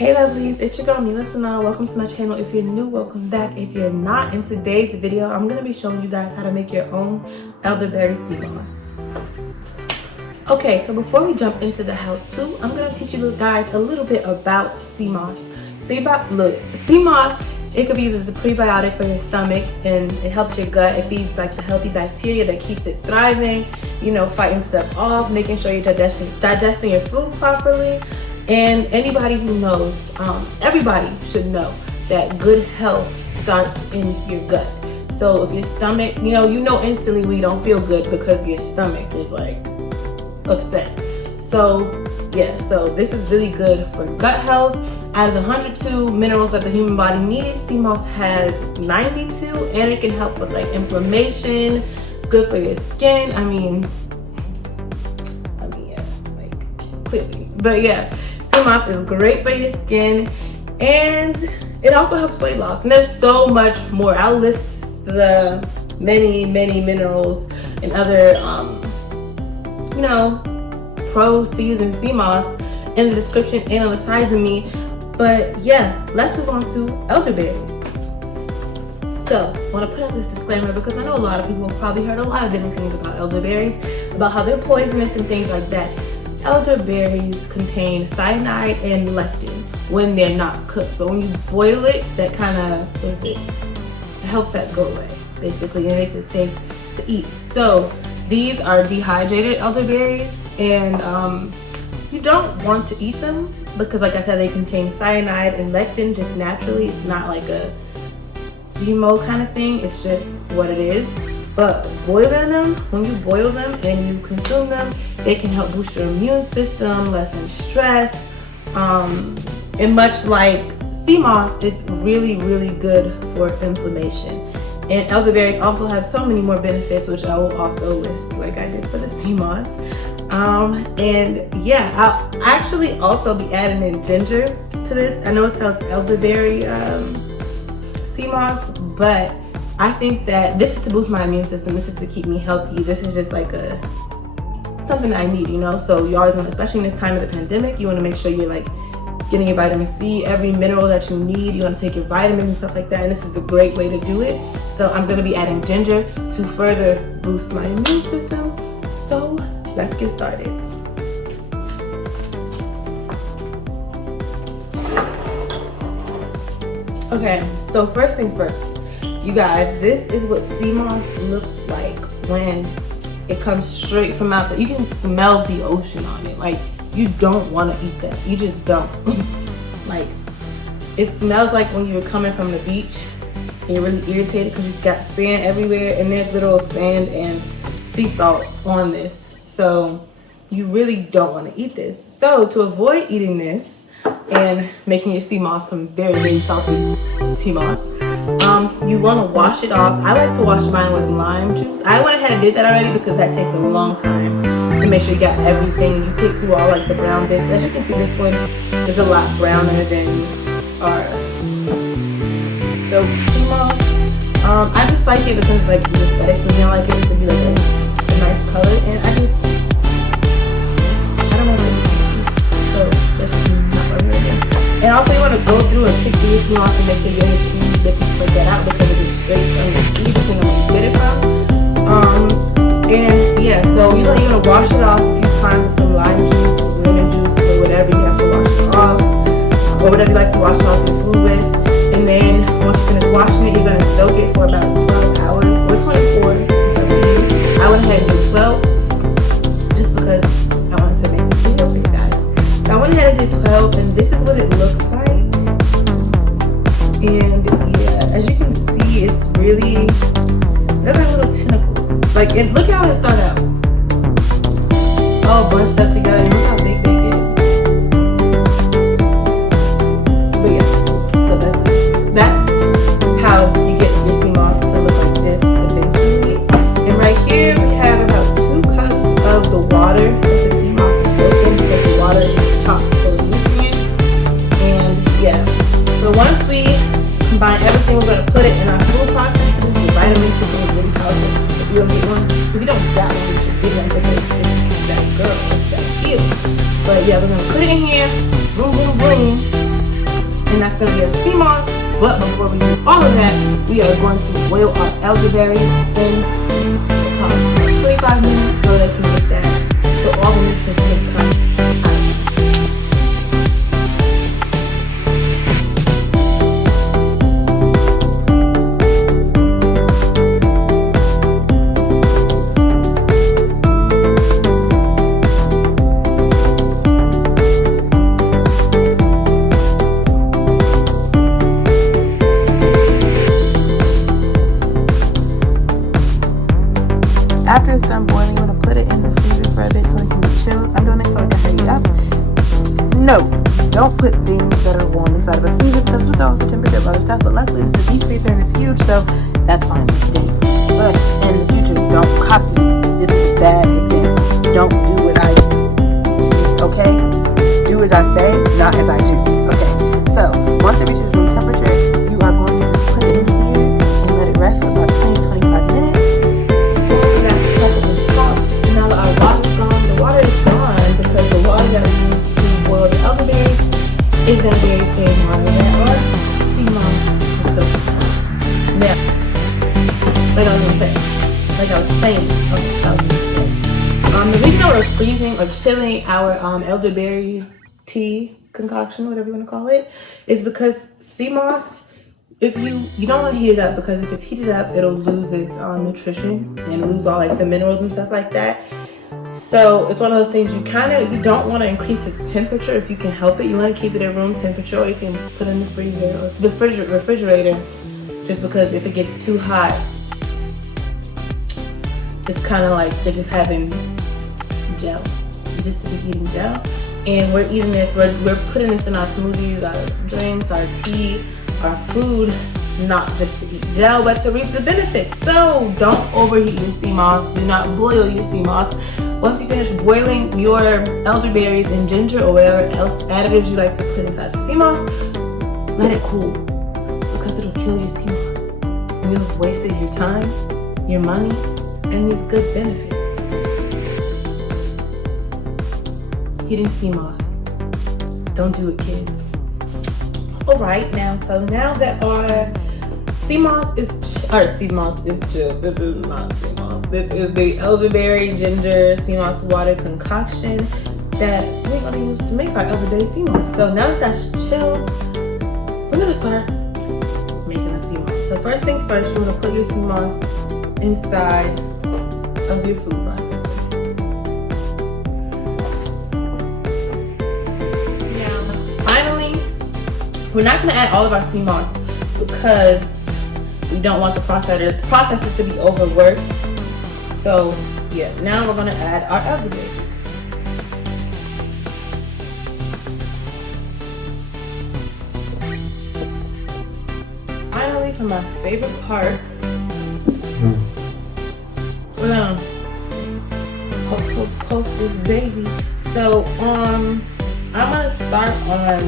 Hey lovelies, it's your girl Meelah Sanaa. Welcome to my channel. If you're new, welcome back. If you're not, in today's video, I'm going to be showing you guys how to make your own elderberry sea moss. Okay, so before we jump into the how-to, I'm going to teach you guys a little bit about sea moss. Sea moss, it could be used as a prebiotic for your stomach, and it helps your gut. It feeds like the healthy bacteria that keeps it thriving, you know, fighting stuff off, making sure you're digesting your food properly. And anybody who knows, everybody should know that good health starts in your gut. So if your stomach, you know instantly when you don't feel good because your stomach is like upset. So yeah, so this is really good for gut health. Out of the 102 minerals that the human body needs, sea moss has 92, and it can help with like inflammation. It's good for your skin. I mean, yeah, like clearly, but yeah. Sea moss is great for your skin, and it also helps weight loss. And there's so much more. I'll list the many minerals and other pros to using sea moss in the description and on the sides of me. But yeah, let's move on to elderberries. So I want to put out this disclaimer because I know a lot of people have probably heard a lot of different things about elderberries, about how they're poisonous and things like that. Elderberries contain cyanide and lectin when they're not cooked, but when you boil it, that kind of, it helps that go away, basically, and it makes it safe to eat. So these are dehydrated elderberries, and you don't want to eat them because, like I said, they contain cyanide and lectin just naturally. It's not like a GMO kind of thing, it's just what it is. But boiling them, when you boil them and you consume them, they can help boost your immune system, lessen stress, and much like sea moss, it's really good for inflammation. And elderberries also have so many more benefits, which I will also list like I did for the sea moss. And yeah, I'll actually also be adding in ginger to this. I know it says elderberry sea moss, but I think that this is to boost my immune system. This is to keep me healthy. This is just like something I need, So you always want, especially in this time of the pandemic, you want to make sure you're like getting your vitamin C, every mineral that you need. You want to take your vitamins and stuff like that. And this is a great way to do it. So I'm going to be adding ginger to further boost my immune system. So let's get started. Okay, so first things first. You guys, this is what sea moss looks like when it comes straight from out there. You can smell the ocean on it. Like, you don't want to eat that. You just don't. Like, it smells like when you're coming from the beach and you're really irritated because you've got sand everywhere, and there's little sand and sea salt on this. So you really don't want to eat this. So to avoid eating this and making your sea moss some very salty sea moss, you want to wash it off. I like to wash mine with lime juice. I went ahead and did that already because that takes a long time to make sure you got everything. You pick through all like the brown bits. As you can see, this one is a lot browner than our soap sea moss. I just like it because it's like the aesthetics of me. I like it to be like a nice color, and I don't want to. So let's not run here again. And also you want to go through and pick through your sea moss and make sure you get your seeds that you put that out because it is straight from the seed, depending on where you get it from. And yeah, so you're gonna wash it off a few times with some lime juice, lemon juice, or whatever you have to wash it off, or whatever you like to wash off your food with. And then once you finish washing it, you're gonna soak it for about 12 hours or 24. It's up to you. I went ahead and did 12 just because I wanted to make this video for you guys. So I went ahead and did 12, and this is what it looks like. And yeah, as you can see, it's really, they're like little tentacles. Like, look how it started out. All bunched up together, and look how big they get. But yeah, so that's how you get your sea moss to look like this eventually. And right here, we have about 2 cups of the water that the sea moss is soaked in, because the water is chock full of nutrients. And yeah, so once we combine everything, we're going to put it in our food processors. The vitamins are really powerful. If you don't get one, if you don't got one, you should get one because it's that girl, it's that cute. But yeah, we're going to put it in here, boom, boom, boom. and that's going to be our sea moss. But before we do all of that, we are going to boil our elderberries in 25 minutes so they can get that, so all the nutrients can come out. After it's done boiling, I'm gonna put it in the freezer for a bit so it can be chilled. I'm doing this so I can hurry up. No, don't put things that are warm inside of a freezer because it'll throw off the temperature of other stuff. But luckily, this is a deep freezer and it's huge, so that's fine for today. But in the future, don't copy me. This is a bad example. Don't do what I do. Okay? Do as I say, not as I do. Okay. So once it reaches room temperature, you are going to just put it in here and let it rest for about 20-25 minutes. Is that very same water that our sea moss is so now, like I was saying, the reason that we're freezing or chilling our elderberry tea concoction, whatever you want to call it, is because sea moss, if you don't want to heat it up, because if it's heated up, it'll lose its nutrition and lose all like the minerals and stuff like that. So it's one of those things you don't want to increase its temperature if you can help it. You want to keep it at room temperature, or you can put it in the freezer or the refrigerator, just because if it gets too hot, it's kind of like you're just having gel, just to be eating gel. And we're eating this, we're putting this in our smoothies, our drinks, our tea, our food, not just to eat gel, but to reap the benefits. So don't overheat your sea moss. Do not boil your sea moss. Once you finish boiling your elderberries and ginger or whatever else additives you like to put inside your sea moss, let it cool, because it'll kill your sea moss. And you'll have wasted your time, your money, and these good benefits. Heating sea moss. Don't do it, kids. Alright, now that our sea moss is chilled. This is not sea moss. This is the elderberry ginger sea moss water concoction that we're gonna use to make our elderberry sea moss. So now that that's chilled, we're gonna start making our sea moss. So first things first, you're gonna put your sea moss inside of your food processor. Now, finally, we're not gonna add all of our sea moss because we don't want the processor to be overworked. So yeah, now we're gonna add our elderberries. Finally, for my favorite part, we're gonna post this baby. So I'm gonna start on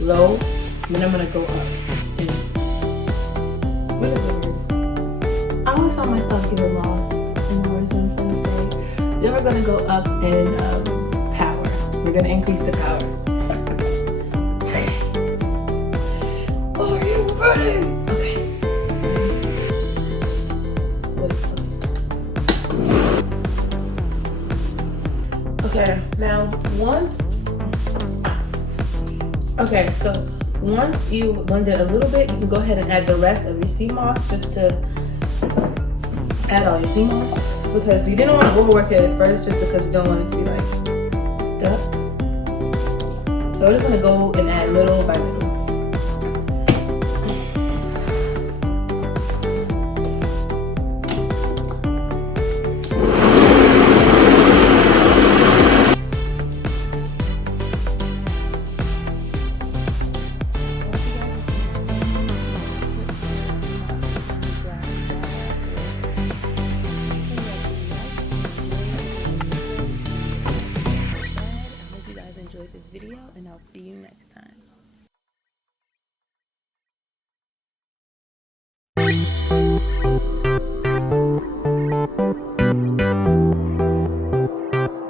low, then I'm gonna go up. What is the word? I always find myself getting lost in the words I'm trying to say. Then we're gonna go up in power. We're gonna increase the power. Are you ready? Okay. Okay, now once you blend it a little bit, you can go ahead and add the rest of your sea moss, just to add all your sea moss, because you didn't want to overwork it at first, just because you don't want it to be like stuck. So we're just gonna go and add little by little. Enjoyed this video, and I'll see you next time.